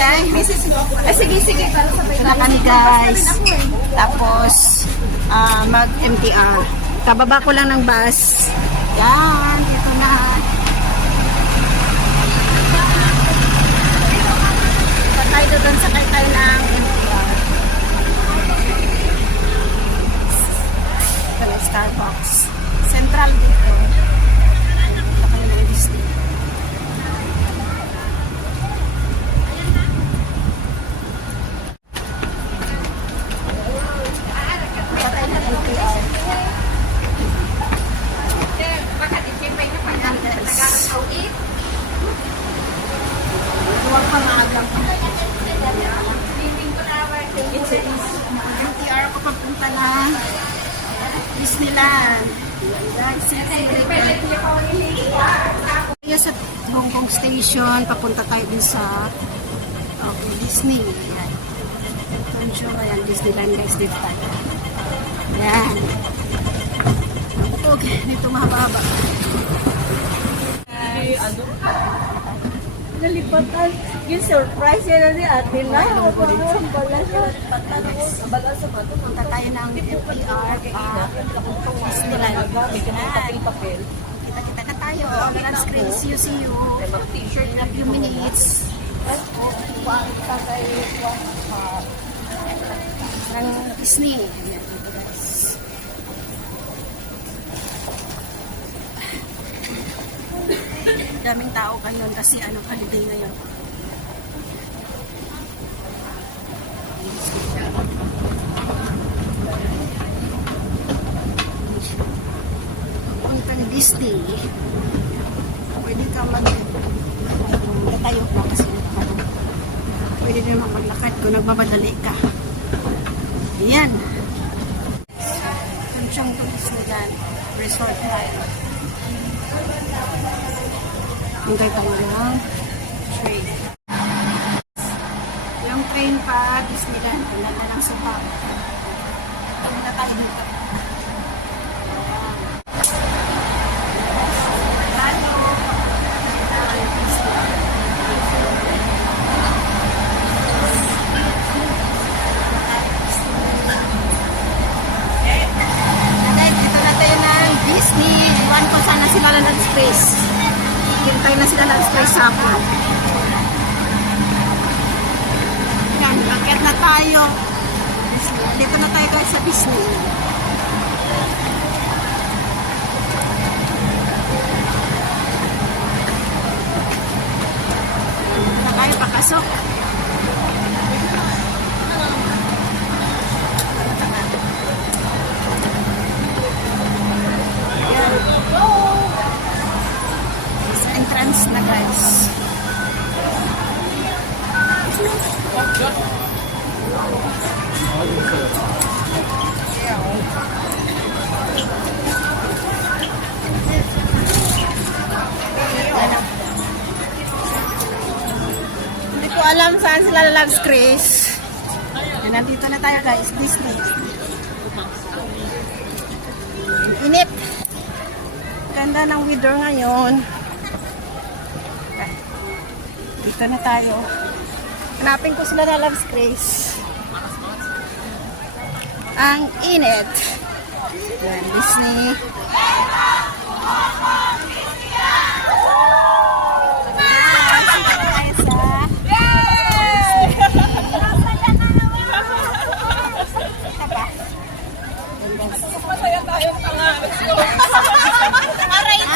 ay. Ay, sige. Para sabay na kami, guys. Tapos, mag-MTR. Kababa ko lang ng bus. Yan, dito na. Patay doon sa kaitay ng MTR. Starbucks. Central dito. Ito kami ng Disney. Patay na MTR. Huwag pa maagang. MTR ko papunta na Disneyland. Kaya sa Hong Station, papunta tayo din sa Disney. Ayan. Ayan, Disneyland guys, dito tayo. Ayan. Okay, dito mahaba-haba. Nalipatan. Yung surprise yan ni ate na. Punta tayo ng MTR Disneyland. Kita-kita na tayo. Grand screen. See you. In a few minutes. Ng Disney. Ayan, dito guys. Daming tao ngayon kasi holiday ngayon. Puntang Disney. Pwede ka tatayo ka kasi pwede din maglakad kung nagbabadali ka. Ayan. Tansyong Disneyland Resort tayo. Hintay tayo ng train. Yung train pa, Disneyland, wala na lang sopa. Wala na tayo dito. Dito na tayo ng Disney. Iwan ko sana sila lang ng space. Hintay na sila ng space hapon. Yan, bakit na tayo. Dito na tayo guys sa Disney. Na tayo pakasok. Yan. Sa entrance na guys. Hindi ko alam saan sila lalabs, Chris. Nandito na tayo guys, Disney. Init. Ganda ng weather ngayon. Dito na tayo. Hanapin ko sila na loves Grace. Ang init. Yan, Disney.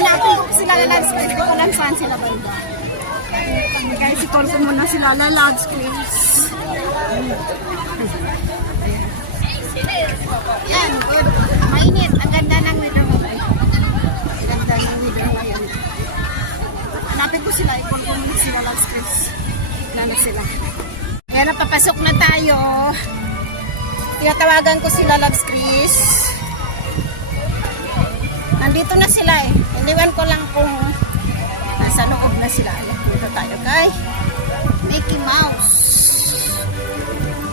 Hanapin ko sila na loves Grace. Hindi ko lang saan sila banda. Guys, i-call ko muna sila na loves Grace. Yan, good. Mainit. Ang ganda ng weather ngayon. Ang ganda ng weather ngayon. Hanapin ko sila. I-call ko muna sila loves Grace. Wala na sila. Yan, napapasok na tayo. Tinatawagan ko sila loves Grace. Nandito na sila eh. Iniwan ko lang kung nasa loob na sila. Punta tayo kay Mickey Mouse.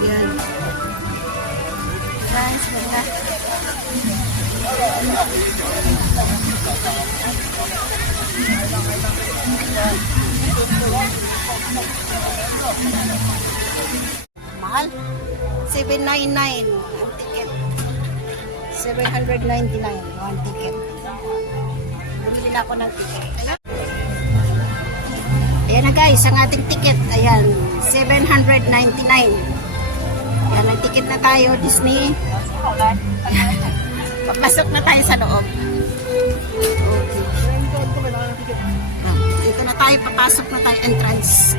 Yan. Guys, ganda. 799 ang ticket. 799 one ticket. Bumili na ako ng ticket. Ayan na guys, ang ating ticket. Ayan, 799. Ayan, ang ticket na tayo, Disney. Papasok na tayo sa loob. Dito na tayo, papasok na tayo, entrance.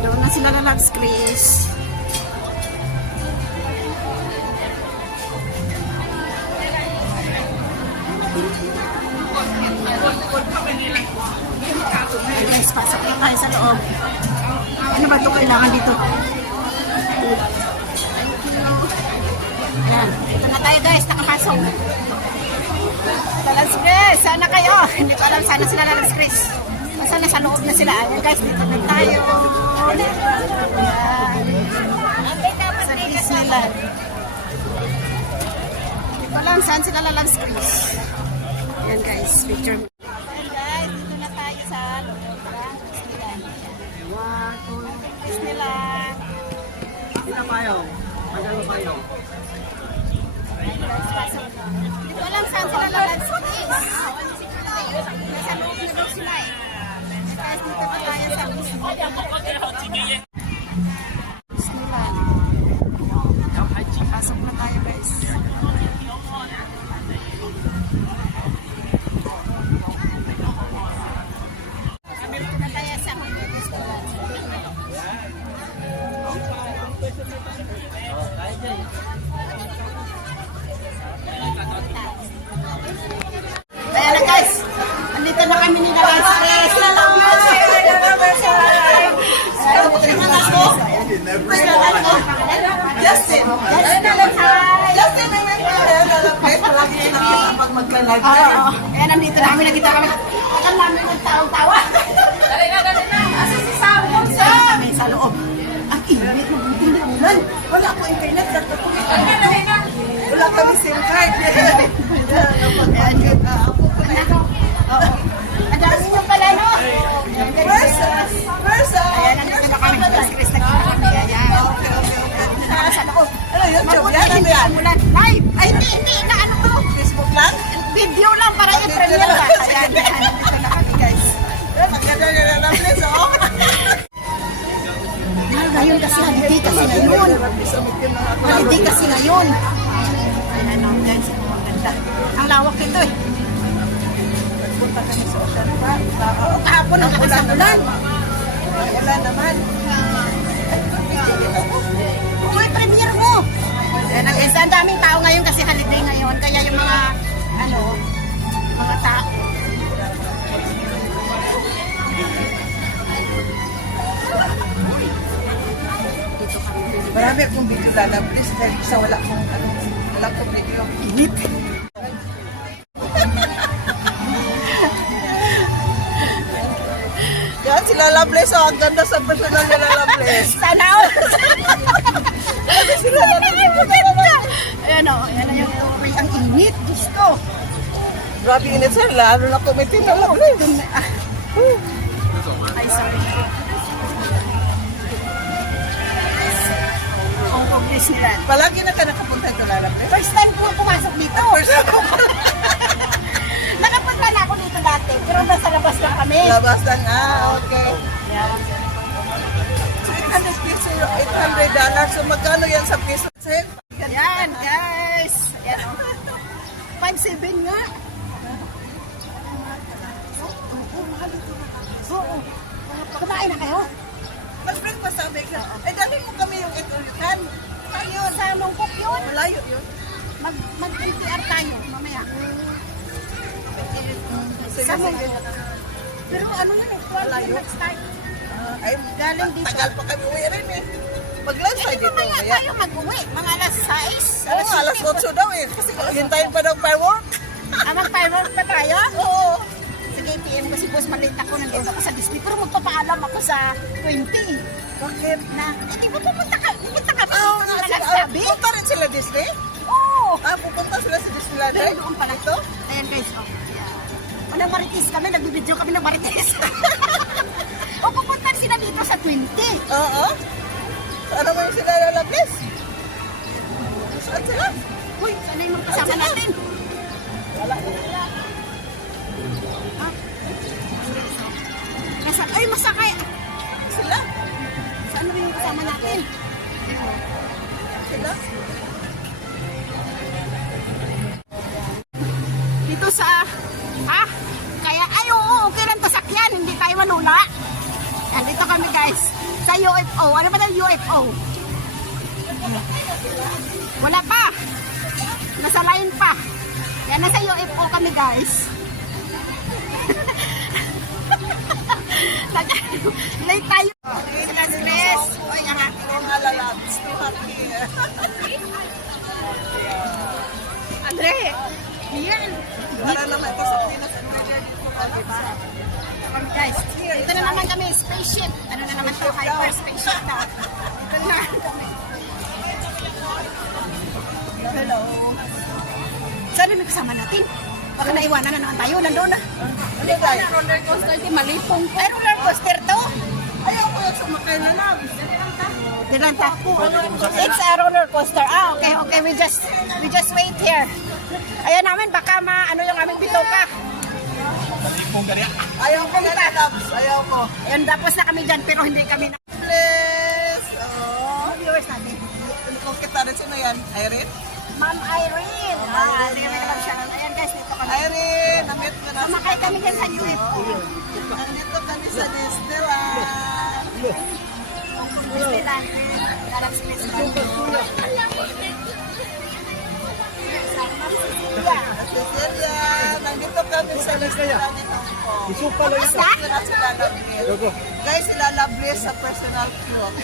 Doon na sila lalabs, Chris. Guys, pasok na tayo sa loob. Ano ba ito kailangan dito? Ayan, ito na tayo guys, nakapasok. Lalabs Chris, sana kayo. Hindi ko alam, sana sila lalabs Chris. Basta nasa loob na sila. Ayan guys, dito na tayo. Ayan. Sa Disneyland. Hindi ko alam saan sila lalabs Chris. Ayan guys, picture. Ayan guys, dito na tayo sa loob ng Disneyland. Wow, Disneyland. Dito tayo. Magano tayo. Ayan guys, pasok. Hindi ko alam saan sila lalabs Chris. Nasa loob na daw sila eh. Guys, dito pa tayo sa Disneyland. Pasok na tayo guys. Dito na tayo sa Kaya na guys, andito na kami ni Lalabs Chris. Justin! Justin na nga yung palagi na pag magka-live. Oo. Kaya nandito na kami, nakita kami. Akal namin ng tawa-tawa. Kami sa loob. Ang init, mabuti na ulan. Wala ko internet sa wala kami SIM card. Ayan yun. Oo. Ang dami nyo pala, no? Versa! Ayan, nandito na kami. Chris, nakita kami. Ayan. Nakaka sa loob. Ano yun? Job Mabuti yan? Ano hindi yan? umulan. Live! Ay, hindi. Ano to? Facebook lang? Video lang para i-premiere ba? Ayan, nandito na kami, guys. Magkano na lang please, oh! Ngayon kasi holiday kasi ngayon. Holiday kasi ngayon. Ayan o, guys. Ang ganda. Ang lawak nito eh. Punta kami sa Ocean Park. Oo, kahapon ang lakas ng ulan. Wala naman. Oo, i-premiere mo. Ayan ang guys. Ang daming tao ngayon kasi holiday ngayon. Kaya yung mga, mga tao. Dito kami. Marami akong video lang, please, dahil sa wala akong video. Init. Yan, sila Loveless, oh, ang ganda sa personal nila Loveless. Sana all. Sila Loveless. Ayan o, ayan na yung tubig. Ang init. Gusto. Grabe init sir, lalo na committee na Loveless. Ay, sorry. Hong Kong Disneyland. Palagi na ka nakapunta ito na Loveless. First time ko pumasok dito. First time. Nakapunta na ako dito dati, pero nasa labas lang kami. Labas lang, okay. Yeah. So, 800 piso, $800. So, magkano yan sa piso? Sir? Yan, guys. Yan o. 5.7 nga. Oo. Kumain na kayo? Mas friend pa sabi ka. Eh, dali mo kami yung itulitan. Ayun, sa Longkok yun. Malayo yun. Mag-NTR tayo mamaya. Sige, Sa sige. Pero ano yun eh, 12 minutes tayo. Ay, Galing dito. tagal pa kami uwi rin eh. Mag-lunch tayo dito. Mamaya Kaya, tayo mag-uwi. Mga alas 6. oo, alas 8 daw eh. Kasi hintayin pa daw firework. Mag-firework pa tayo? Oo. Sige, PM ko si boss, malate ako. Nandito ako sa Disney. Pero magpapaalam ako sa 20. Bakit? Na, hindi mo pumunta ka. Pumunta ka pa. Oo, Hindi nga mo sila. nagsabi. Punta rin sila Disney? Oo. Pupunta sila sa Disneyland. Pero eh? doon pala. Ito? Ayan guys, oh. Walang marites kami, nagbibideo kami ng marites. O pupunta sila dito sa 20. Oo. Ano mo yung sila lalabis? Saan sila? Uy, sana yung mga kasama natin. Wala na sila. Nasaan? Ay, masakay. Sila? Saan rin yung kasama natin? Sila? Dito sa... kaya, ay, oo, okay lang tasakyan. Hindi tayo manula. Yan, dito kami, guys. Sa UFO. Ano ba ng UFO? Wala pa. Nasa line pa. Yan, nasa UFO kami, guys. Late tayo. Sila stress. Oy, aha. Mga lalabs. Too hot here. Andre, yan. Para naman ito sa Pinas. Diba? Guys, dito na naman kami, spaceship. Ano na naman to, hyper spaceship na. Dito na kami. Hello. Saan yung kasama natin? Baka naiwanan na naman tayo, nandun na. Ano tayo? Roller coaster, di malipong ko. Ay, roller coaster to. Ayaw ko yung sumakay na lang. Dinanta. It's a roller coaster. Okay, okay, we just wait here. Ayan namin, baka ano yung aming bitoka. Ayaw ko na lalabs. Ayaw ko. Ayan, tapos na kami dyan, pero hindi kami na. Bless. Oh. Ano viewers natin? Kung kita rin sino yan? Irene? Ma'am Irene. Irene lang siya. Ayan guys, dito kami. Irene, namit ko na. Sumakay kami dyan sa UFO. Nandito kami sa Disneyland. Disneyland. Galaxy Disneyland. Cecilia, nandito kami sa Disneyland. Isuka lang Tapos na? Sila Lovely. Guys, sila Lovely sa personal cute.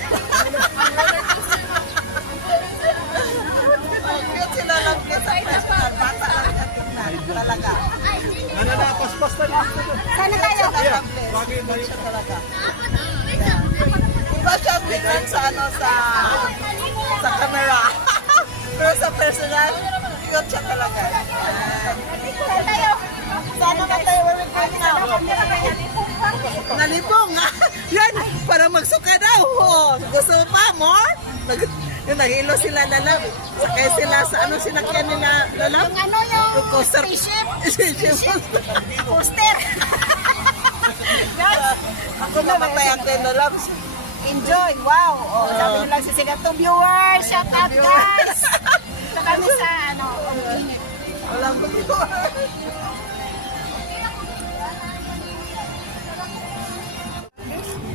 Cute sila Lovely sa personal. Bata lang ang tingnan. Talaga. Nananapaspas na dito. Sana tayo. Sila Lovely. Siya talaga. Iba siya tingnan sa sa camera. Pero sa personal, cute siya talaga. Saan tayo? Sana na tayo wala Nalipong nga. Yan, para magsuka daw. Oh, gusto mo pa, more? Yung nahilo sila lalab. Sakay sila sa ano sinakyan nila lalab? Yung ano yung Coaster. spaceship? Coaster. Guys, Ako mamatay ang kay lalab. enjoy. Wow. Oh, sabi nila si Sigat to viewers. Shout out guys. Ito kami sa ano. Walang bagyo.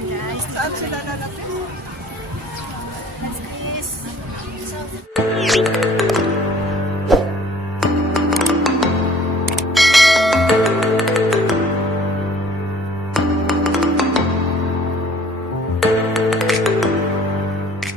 Guys, Saan sila lalab? please.